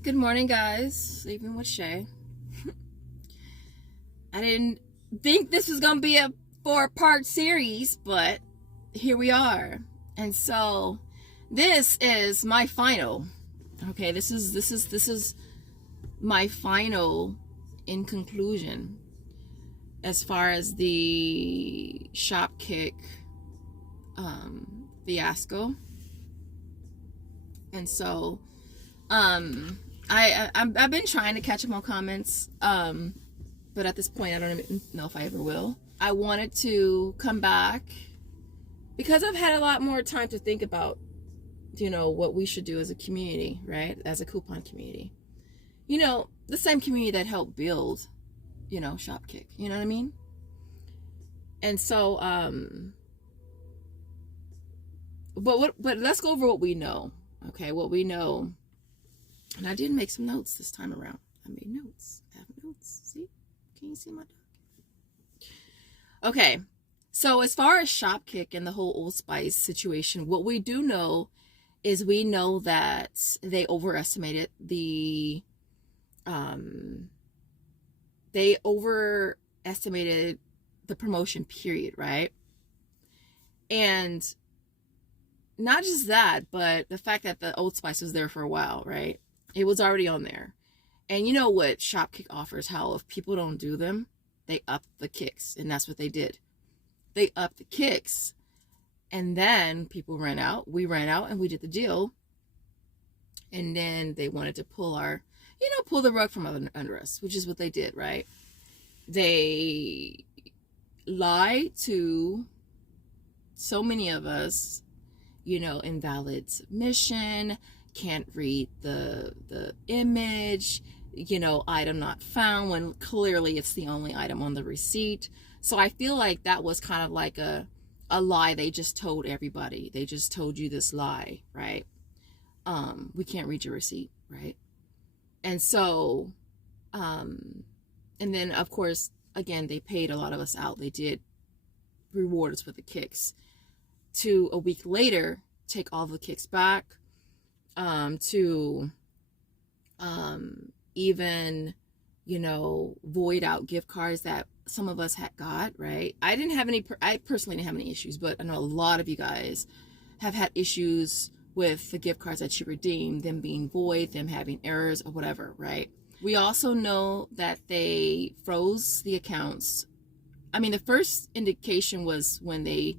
Good morning, guys. Sleeping with Shay. I didn't think this was gonna be a 4-part series, but here we are. And so this is my final. Okay, this is my final in conclusion as far as the Shopkick fiasco. And so I've been trying to catch up on comments, but at this point I don't even know if I ever will. I wanted to come back because I've had a lot more time to think about, what we should do as a community, right? As a coupon community. The same community that helped build, Shopkick. You know what I mean? And so, but let's go over what we know. Okay, what we know. And I did make some notes this time around. I made notes. I have notes. See? Can you see my dog? Okay. So as far as Shopkick and the whole Old Spice situation, what we do know is we know that they overestimated the promotion period, right? And not just that, but the fact that the Old Spice was there for a while, right? It was already on there. And you know what Shopkick offers, how if people don't do them, they up the kicks. And that's what they did. They upped the kicks. And then people ran out. We ran out and we did the deal. And then they wanted to pull the rug from under us, which is what they did, right? They lied to so many of us, invalid submission, can't read the image, item not found, when clearly it's the only item on the receipt. So I feel like that was kind of like a lie they just told everybody. They just told you this lie, right? We can't read your receipt, right? And so, and then of course, again, they paid a lot of us out. They did reward us with the kicks. To a week later, take all the kicks back, to even, void out gift cards that some of us had got, right? I personally didn't have any issues, but I know a lot of you guys have had issues with the gift cards that you redeemed, them being void, them having errors or whatever, right? We also know that they froze the accounts. I mean, the first indication was when they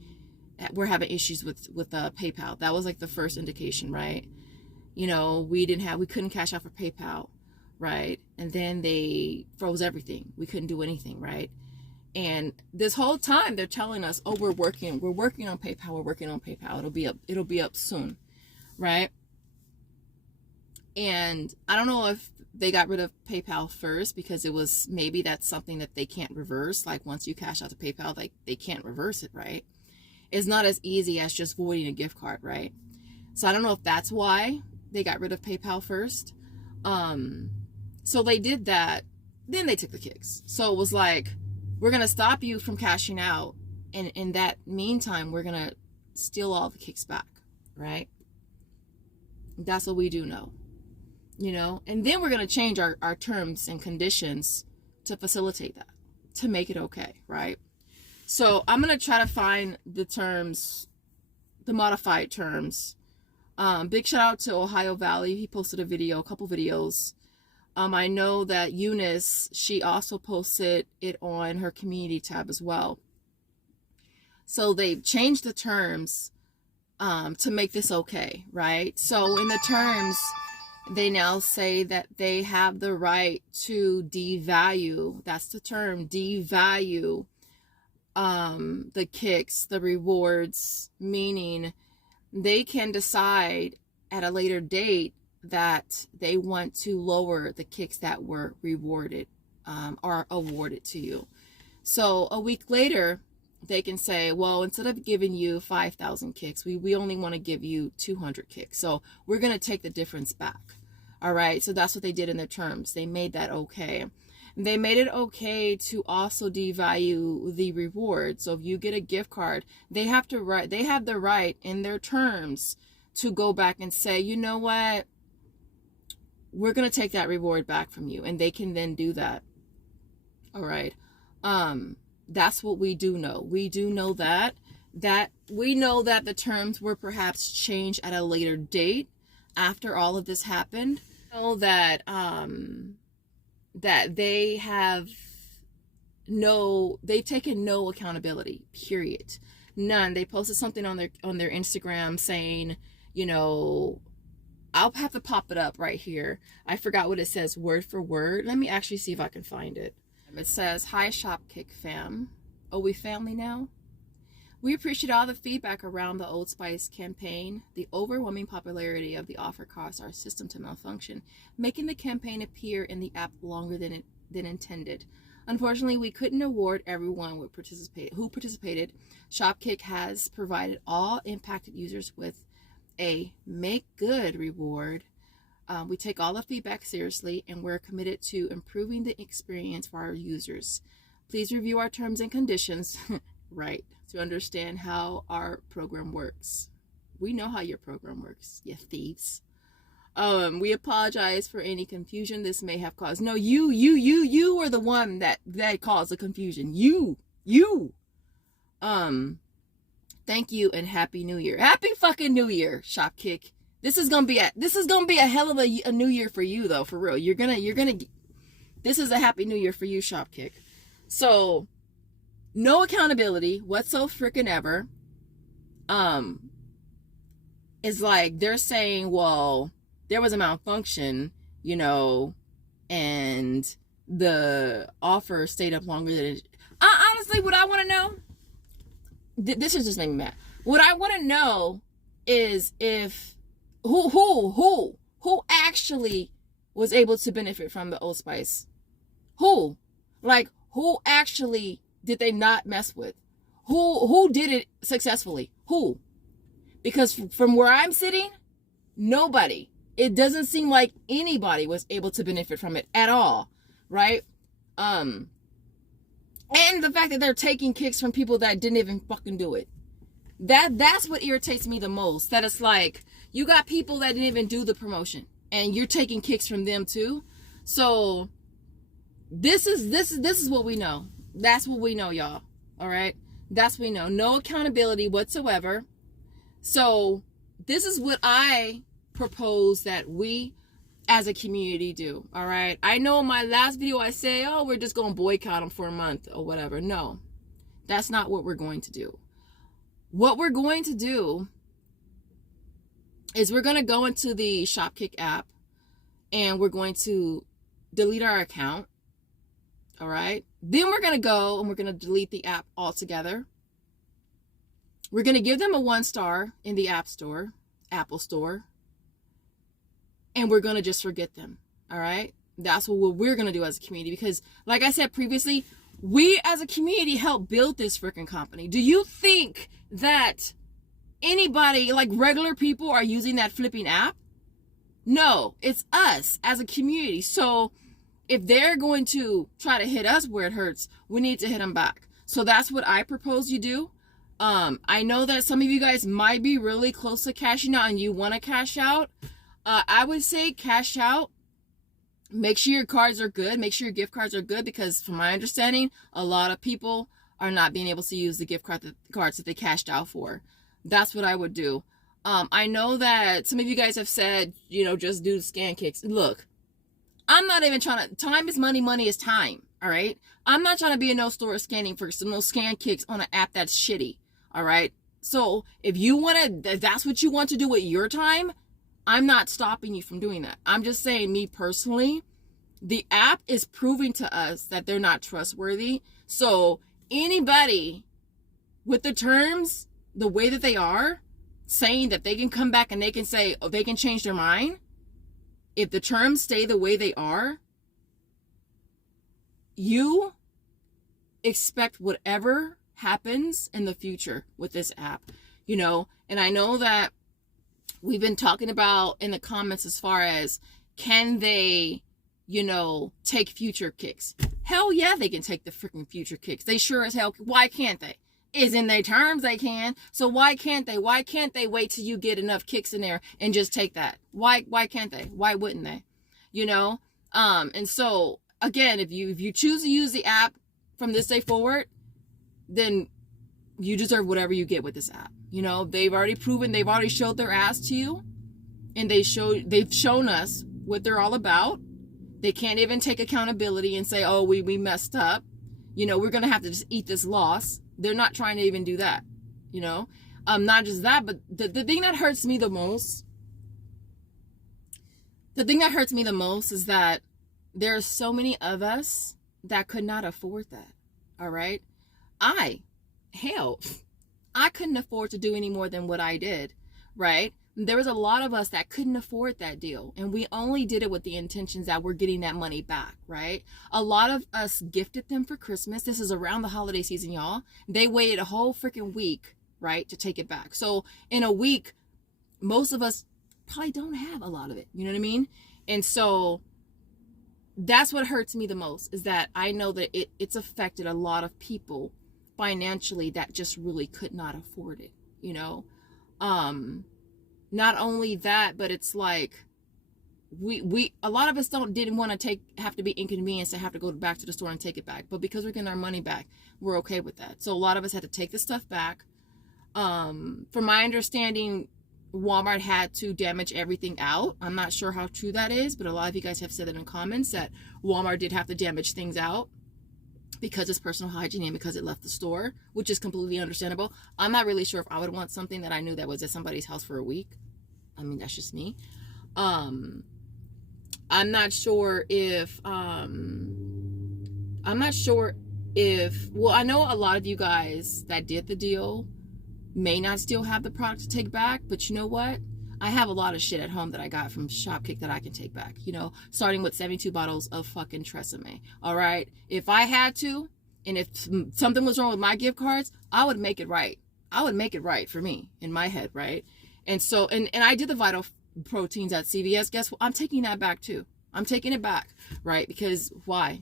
were having issues with PayPal. That was like the first indication, right? We couldn't cash out for PayPal, right? And then they froze everything. We couldn't do anything, right? And this whole time they're telling us, oh, we're working on PayPal. It'll be up soon, right? And I don't know if they got rid of PayPal first because maybe that's something that they can't reverse. Like once you cash out to PayPal, like they can't reverse it, right? It's not as easy as just voiding a gift card, right? So I don't know if that's why they got rid of PayPal first. So they did that. Then they took the kicks. So it was like, we're going to stop you from cashing out. And in that meantime, we're going to steal all the kicks back, right? That's what we do know, And then we're going to change our terms and conditions to facilitate that, to make it okay, right? So I'm going to try to find the terms, the modified terms. Big shout out to Ohio Valley. He posted a couple videos. I know that Eunice, she also posted it on her community tab as well. So they've changed the terms to make this okay, right? So in the terms, they now say that they have the right to devalue. That's the term, devalue the kicks, the rewards, meaning they can decide at a later date that they want to lower the kicks that were rewarded or awarded to you. So a week later, they can say, well, instead of giving you 5,000 kicks, we only want to give you 200 kicks. So we're going to take the difference back. All right. So that's what they did in their terms. They made that okay. They made it okay to also devalue the reward. So if you get a gift card, they have the right in their terms to go back and say, you know what? we're going to take that reward back from you, and they can then do that. All right. That's what we do know. We do know that we know that the terms were perhaps changed at a later date after all of this happened. We know that that they've taken no accountability, period. None. They posted something on their Instagram saying, you know, I'll have to pop it up right here. I forgot what it says word for word. Let me actually see if I can find it. It says, "Hi Shopkick fam. Oh, we family now? We appreciate all the feedback around the Old Spice campaign. The overwhelming popularity of the offer caused our system to malfunction, making the campaign appear in the app longer than intended. Unfortunately, we couldn't award everyone who participated. Shopkick has provided all impacted users with a make good reward. We take all the feedback seriously, and we're committed to improving the experience for our users. Please review our terms and conditions," right, "to understand how our program works." We know how your program works, you thieves. "We apologize for any confusion this may have caused." No, you are the one that caused the confusion. You. Thank you and Happy New Year. Happy fucking New Year, Shopkick. This is gonna be a hell of a new year for you, though, for real. You're gonna. This is a Happy New Year for you, Shopkick. So, no accountability whatsoever, freaking ever. It's like they're saying, well, there was a malfunction, you know, and the offer stayed up longer than it. Honestly, what I want to know. This is just making me mad. What I want to know is if who actually was able to benefit from the Old Spice. Who actually did they not mess with? Who did it successfully? Who? Because from where I'm sitting, nobody. It doesn't seem like anybody was able to benefit from it at all, right? And the fact that they're taking kicks from people that didn't even fucking do it. That's what irritates me the most. That it's like, you got people that didn't even do the promotion, and you're taking kicks from them too. So this is what we know. That's what we know, y'all. All right? That's what we know. No accountability whatsoever. So this is what I propose that we as a community do. All right? I know in my last video I say, oh, we're just going to boycott them for a month or whatever. No, that's not what we're going to do. What we're going to do is we're going to go into the Shopkick app, and we're going to delete our account. All right? Then we're going to go and we're going to delete the app altogether. We're going to give them a 1-star in the App Store, Apple Store. And we're going to just forget them. All right? That's what we're going to do as a community. Because, like I said previously, we as a community helped build this freaking company. Do you think that anybody, like regular people, are using that flipping app? No, it's us as a community. So if they're going to try to hit us where it hurts, we need to hit them back. So that's what I propose you do. I know that some of you guys might be really close to cashing out and you want to cash out. I would say cash out. Make sure your cards are good. Make sure your gift cards are good, because from my understanding, a lot of people are not being able to use the gift cards that they cashed out for. That's what I would do. I know that some of you guys have said, you know, just do scan kicks. Look, I'm not even trying to, time is money, money is time. All right. I'm not trying to be in no store scanning for some no scan kicks on an app that's shitty. All right. So if you want to, if that's what you want to do with your time, I'm not stopping you from doing that. I'm just saying, me personally, the app is proving to us that they're not trustworthy. So anybody with the terms the way that they are, saying that they can come back and they can say, oh, they can change their mind. If the terms stay the way they are, you expect whatever happens in the future with this app, you know. And I know that we've been talking about in the comments as far as, can they, you know, take future kicks? Hell yeah, they can take the freaking future kicks. They sure as hell, why can't they? Is in their terms they can. So why can't they? Why can't they wait till you get enough kicks in there and just take that? Why can't they? Why wouldn't they? you know? And so again, if you choose to use the app from this day forward, then you deserve whatever you get with this app. You know, they've already proven, they've already showed their ass to you, and they've shown us what they're all about. They can't even take accountability and say, oh, we messed up. You know, we're going to have to just eat this loss. They're not trying to even do that, you know? Not just that, but the thing that hurts me the most, is that there are so many of us that could not afford that, all right? I couldn't afford to do any more than what I did, right? There was a lot of us that couldn't afford that deal, and we only did it with the intentions that we're getting that money back, right? A lot of us gifted them for Christmas. This is around the holiday season, y'all. They waited a whole freaking week, right, to take it back. So in a week, most of us probably don't have a lot of it, you know what I mean? And so that's what hurts me the most, is that I know that it's affected a lot of people financially that just really could not afford it, you know? Not only that, but it's like we a lot of us didn't want to have to be inconvenienced to have to go back to the store and take it back, but because we're getting our money back, we're okay with that. So a lot of us had to take the stuff back. From my understanding, Walmart had to damage everything out. I'm not sure how true that is, but a lot of you guys have said it in comments that Walmart did have to damage things out because it's personal hygiene and because it left the store, which is completely understandable. I'm not really sure if I would want something that I knew that was at somebody's house for a week. I mean, that's just me. I'm not sure if, well, I know a lot of you guys that did the deal may not still have the product to take back, but you know what? I have a lot of shit at home that I got from Shopkick that I can take back, you know, starting with 72 bottles of fucking Tresemme. All right. If I had to, and if something was wrong with my gift cards, I would make it right. I would make it right for me in my head. Right. And so, and I did the Vital Proteins at CVS. Guess what? I'm taking that back too. I'm taking it back. Right. Because why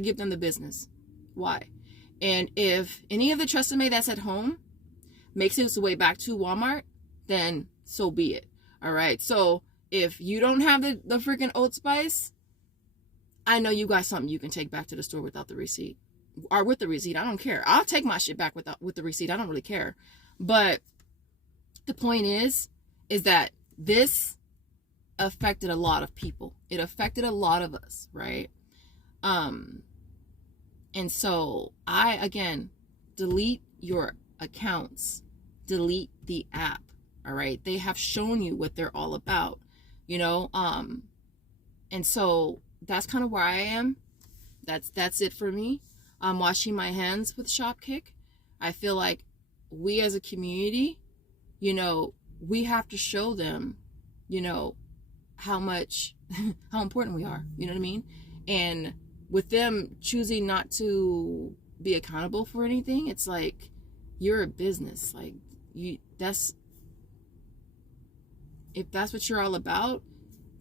give them the business? Why? And if any of the Tresemme that's at home makes its way back to Walmart, then so be it. All right. So if you don't have the freaking Oat Spice, I know you got something you can take back to the store without the receipt, or with the receipt. I don't care. I'll take my shit back with the receipt. I don't really care. But the point is that this affected a lot of people. It affected a lot of us, right? And so again, delete your accounts, delete the app. All right. They have shown you what they're all about, you know? And so that's kind of where I am. That's it for me. I'm washing my hands with Shopkick. I feel like we as a community, you know, we have to show them, you know, how important we are, you know what I mean? And with them choosing not to be accountable for anything, it's like, you're a business. Like, if that's what you're all about,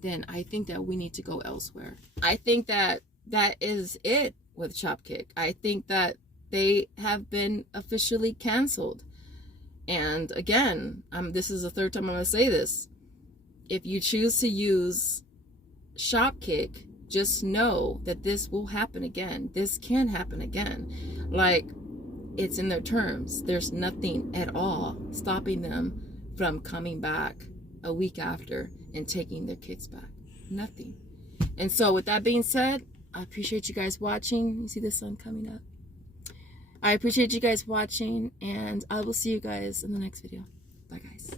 then I think that we need to go elsewhere. I think that is it with Shopkick. I think that they have been officially canceled. And again, this is the third time I'm going to say this. If you choose to use Shopkick, just know that this will happen again. This can happen again. Like, it's in their terms. There's nothing at all stopping them from coming back a week after and taking their kids back. Nothing. And so with that being said, I appreciate you guys watching. You see the sun coming up. I appreciate you guys watching, and I will see you guys in the next video. Bye, guys.